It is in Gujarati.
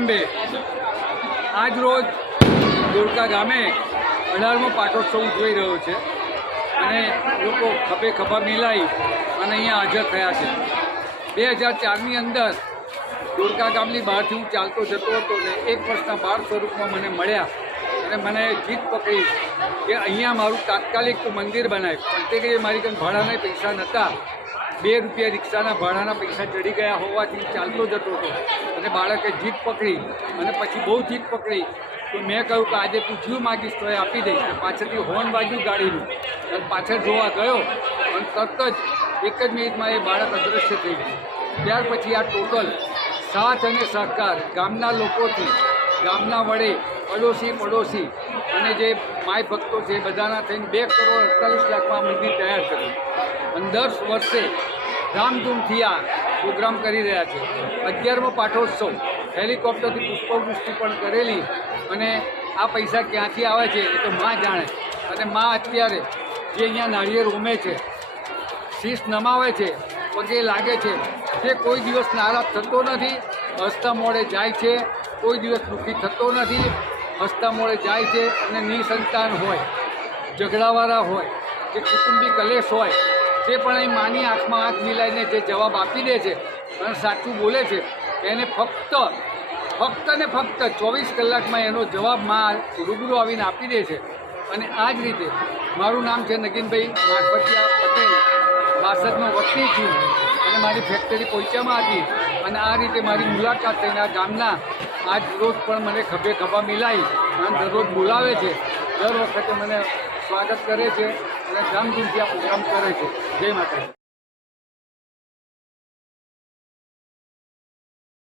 શુભારંભે આજ રોજ ધોળકા ગામે 18મો પાટોત્સવ ઉજવાઈ રહ્યો છે અને લોકો ખભે ખભા મિલાઈ અને અહીંયા હાજર થયા છે। 2004ની અંદર ધોળકા ગામની બહારથી હું ચાલતો જતો હતો ને 1 વર્ષના બાળ સ્વરૂપમાં મને મળ્યા અને મને જીત પકડી કે અહીંયા મારું તાત્કાલિક મંદિર બનાય, પણ તે કે મારી કંઈ ભાડાના પૈસા નહોતા। 2 રૂપિયા રિક્ષાના ભાડાના પૈસા ચડી ગયા હોવાથી ચાલતો જતો હતો અને બાળકે જીત પકડી અને પછી બહુ જીત પકડી તો મેં કહ્યું કે આજે તું જીવ માગીશ તો એ આપી દઈશ। પાછળથી હોર્ન વાગ્યું ગાડીનું અને પાછળ જોવા ગયો અને તરત જ 1 જ મિનિટમાં એ બાળક અદૃશ્ય થઈ ગયું। ત્યાર પછી આ ટોટલ સાથ અને સહકાર ગામના લોકોથી, ગામના વડે પડોશી અને જે માય ભક્તો છે એ બધાના થઈને 2 કરોડ 48 લાખમાં મંદિર તૈયાર કર્યું અને 10 વર્ષે ધામધૂમથી આ પ્રોગ્રામ કરી રહ્યા છે। 11મો પાટોત્સવ હેલિકોપ્ટરથી પુષ્પવૃષ્ટિ પણ કરેલી અને આ પૈસા ક્યાંથી આવે છે એ તો માં જાણે। અને માં અત્યારે જે અહીંયા નાળિયેર ઉમે છે, શીશ નમાવે છે, પગે લાગે છે, તે કોઈ દિવસ નારાજ થતો નથી, હસતા મોડે જાય છે, કોઈ દિવસ દુઃખી થતો નથી, હસતા મોડે જાય છે। અને નિસંતાન હોય, ઝઘડાવાળા હોય, કે કુટુંબી કલેશ હોય, તે પણ અહીં માની આંખમાં આંખ મિલાઈને જે જવાબ આપી દે છે અને સાચું બોલે છે એને ફક્ત ને ફક્ત 24 કલાકમાં એનો જવાબ માં રૂબરૂ આવીને આપી દે છે। અને આ જ રીતે મારું નામ છે નગીનભાઈ મારફતિયા પટેલ, વાસદનો વતની છું અને મારી ફેક્ટરી પોઈચામાં હતી અને આ રીતે મારી મુલાકાત થઈને આ ગામના આજ રોજ પણ મને ખભે ખભા મિલાઈ અને દરરોજ બોલાવે છે, દર વખતે મને સ્વાગત કરે છે અને ધામધૂમથી આ પ્રોગ્રામ કરે છે। જય માતાજી।